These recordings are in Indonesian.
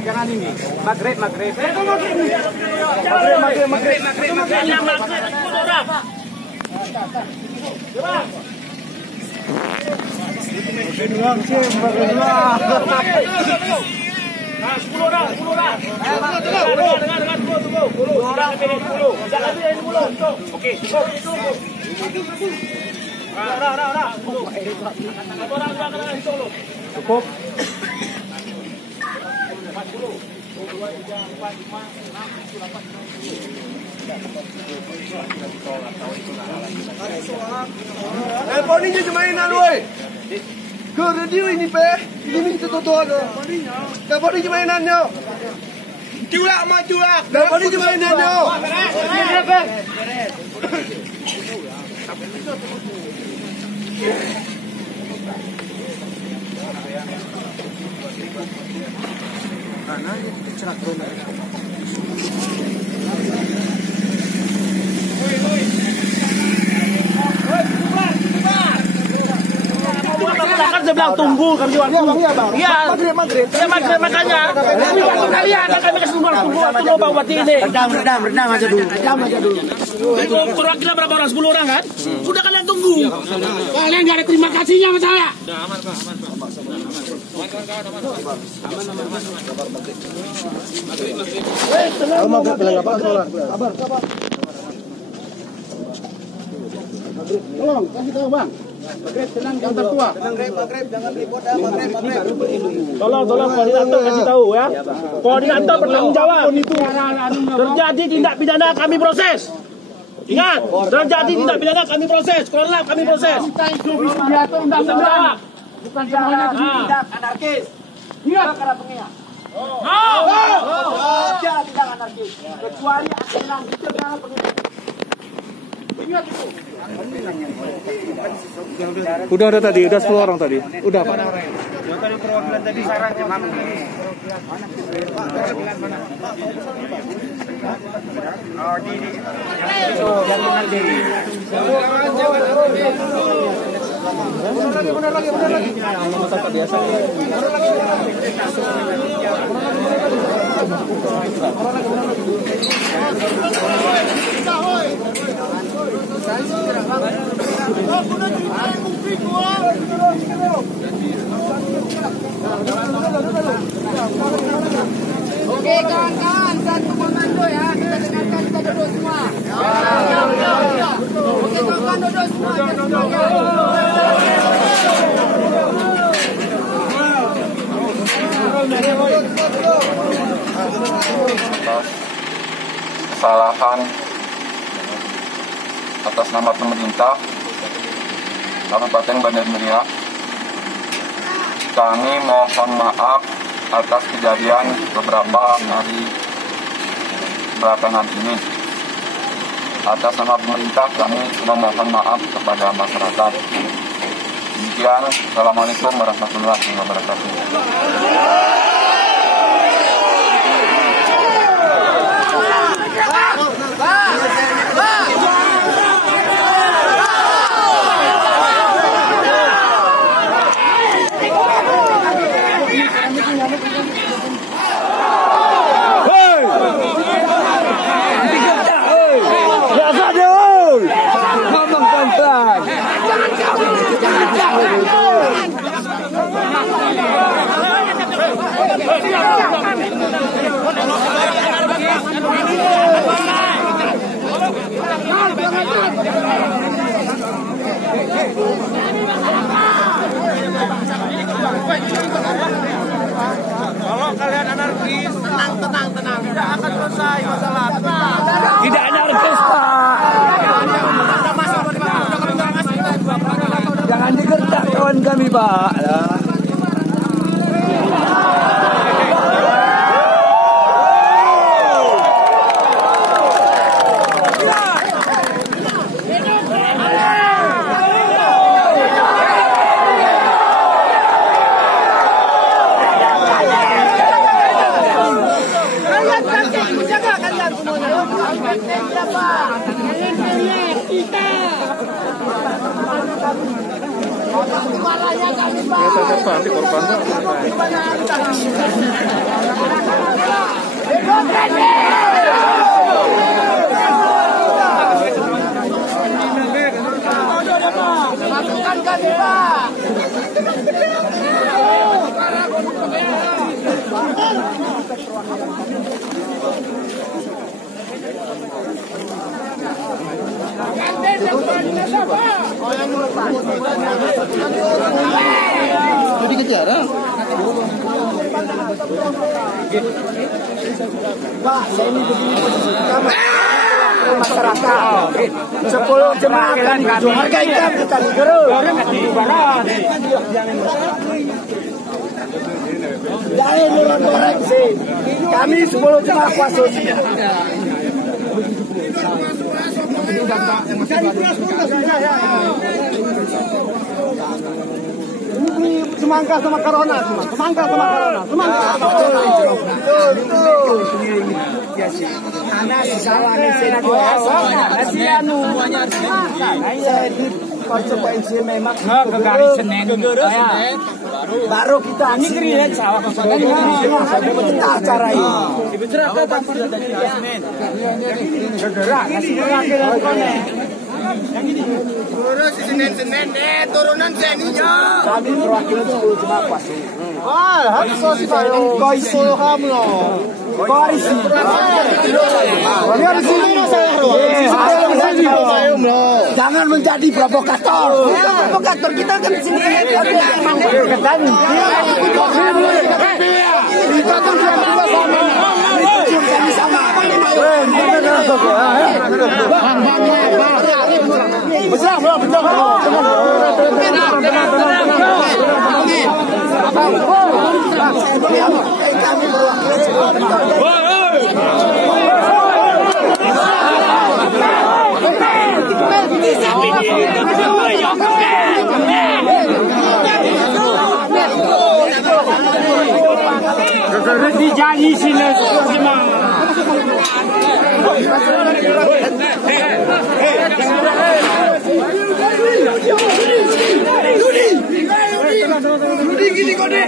Jangan ini. Maghrib. Cukup. Poninya cuma mainan woi. Ke diri ini pe. Ini kita tutup ada. Poni cuma mainannya. Culak mah culak. Poni cuma mainannya. Karena itu cerak drone. Kan saya bilang tunggu kami waktu. Iya. Maghrib. Ya maghrib makanya. Ini waktu kalian kami kasih tunggu Bang Bupati ini. Redam aja dulu. Perwakilan berapa orang? 10 orang kan? Sudah kalian tunggu. Kalian nggak ada terima kasihnya sama saya. Aman. Tolong kasih tahu Bang. Maghrib tenang yang tertua. Maghrib jangan ribut dah maghrib. Tolong koordinator kasih tahu ya. Koordinator bertanggung jawab. Terjadi tindak pidana kami proses. Ingat, terjadi tindak pidana kami proses. Korlap kami proses. Diatur undang-undang. Bukan semuanya tindak anarkis. Ingat para pengiat. Tidak anarkis. Kecuali ada yang tidak pengiat. Ingat itu. Udah ada tadi, udah 10 orang tadi. Udah Pak. Yang tadi perwakilan tadi sarang di mana? Oh di jangan diri. Benar lagi. Masyarakat biasa. Oke kawan-kawan, satu komando ya, kita dengarkan, kita duduk semua. Oke kawan-kawan, duduk semua. Kesalahan atas nama pemerintah Kabupaten Bandar Muria, kami mohon maaf atas kejadian beberapa hari belakangan ini. Atas nama pemerintah kami memohon maaf kepada masyarakat. Demikian, Assalamualaikum warahmatullahi wabarakatuh. kami, Pak. Masukkan kami, Pak. Jadi kejar, Pak, saya ini begini masyarakat 10 jemaah kami harga ikan kita jangan orang sih kami 10 jemaah kuasa ini semangka sama corona semangka anak sawah ni saya nasi anu saya di cobain sih memang ke garis Senen baru kita negeri ya sawah kita acara ini segera yang ini turun Senin deh turunan seninya kami perwakilan 10 jemaah kuasa harus kau isu kamu loh koalisi jangan menjadi provokator kita kan di sini dijanji sini gini kode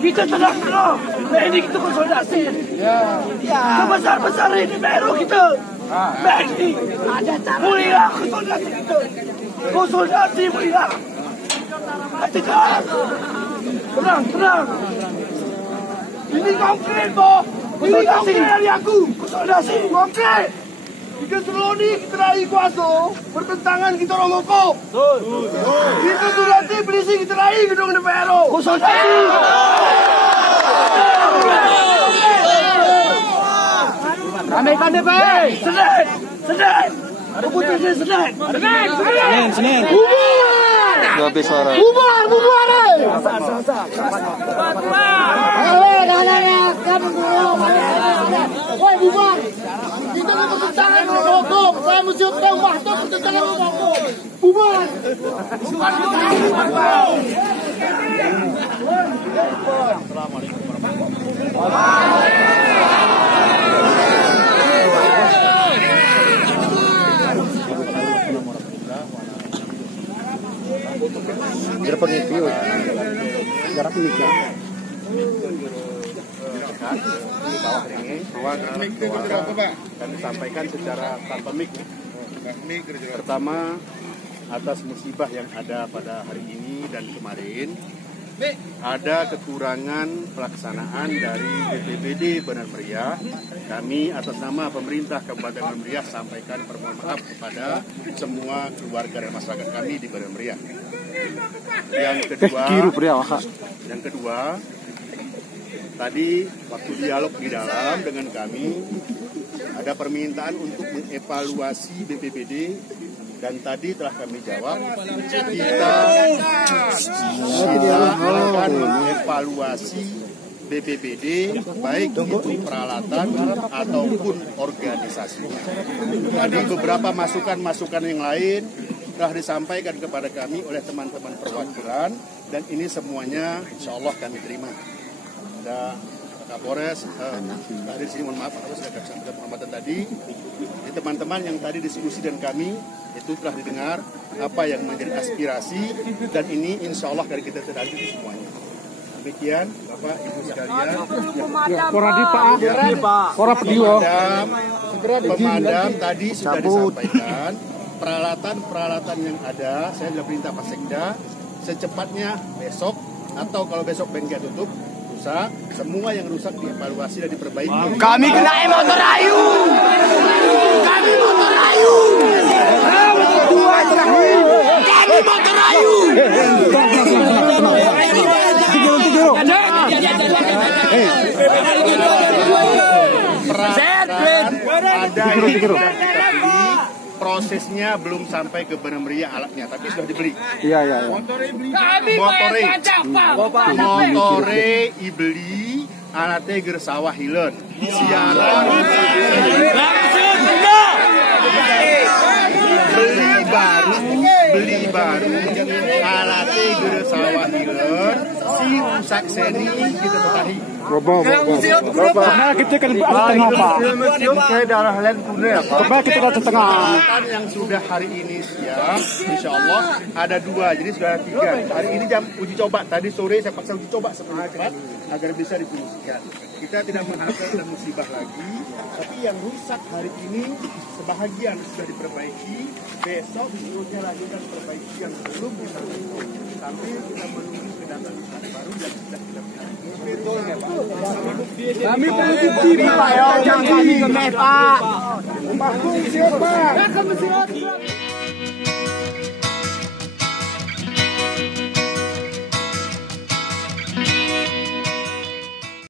kita tenang dulu. Ini kita konsolidasi. Besar-besar ini baru kita. Ini mulia konsolidasi kita. Konsolidasi mulia. Tekan. Tenang. Ini konkret, Boh. Ini konkret dari aku. Konsolidasi. Konkret. Jika seloni kita raih kuasa, bertentangan kita orang mokok. Kita sudah polisi kita raih gedung DPR. Konsolidasi. Ramaikan DPR. Sedih. Keputusan Senin. Senin. Bubar! Udah habis suara. Bubar! Woi, bubar! Kita mau bertentangan dengan hukum. Saya mesti tahu waktu bertentangan dengan hukum. Bubar! Assalamualaikum warahmatullahi Jarak nikah. Kami sampaikan secara tanpa mic. Pertama, atas musibah yang ada pada hari ini dan kemarin, ada kekurangan pelaksanaan dari BPBD Benar Meriah. Kami atas nama pemerintah Kabupaten Benar Meriah sampaikan permohonan maaf kepada semua keluarga dan masyarakat kami di Benar Meriah. Yang kedua, tadi waktu dialog di dalam dengan kami ada permintaan untuk mengevaluasi BPBD. Dan tadi telah kami jawab, kita akan mengevaluasi BPBD, baik itu peralatan ataupun organisasinya. Tadi beberapa masukan-masukan yang lain telah disampaikan kepada kami oleh teman-teman perwakilan, dan ini semuanya insya Allah kami terima. Ada Kapolres, tadi di sini mohon maaf, aku sudah kasih pengamatan tadi. Jadi teman-teman yang tadi diskusi dan kami itu telah didengar apa yang menjadi aspirasi, dan ini insya Allah dari kita terjadi semuanya. Demikian Bapak Ibu sekalian. Pemadam tadi sudah disampaikan. Peralatan yang ada, saya sudah perintah Pak Sekda secepatnya besok, atau kalau besok bengkel tutup rusak, semua yang rusak dievaluasi dan diperbaiki. Kami kena motor ayu. Kami motor ayu. Prosesnya belum sampai ke Benar Meriah alatnya, tapi sudah dibeli. Iya. Motore ibeli, alatnya gersawah hilen. Siaran beli baru alatnya gersawah hilen. Si rusak seni kita ketahui. Karena kita kan tengah Pak. Coba kita ke tengah. Yang sudah hari ini siap, insya Allah ada 2, jadi sudah ada 3. Hari ini jam uji coba, tadi sore saya paksa uji coba sebelum cepat agar bisa difungsikan. Kita tidak mengharapkan ada musibah lagi, tapi yang rusak hari ini sebahagian sudah diperbaiki. Besok seluruhnya lagi kita perbaiki yang belum bisa diperbaiki. Sambil kita menunggu kedatangan baru yang sudah kita Kami perlu diterima Pak, jangan kami ngemes Pak. Siapa?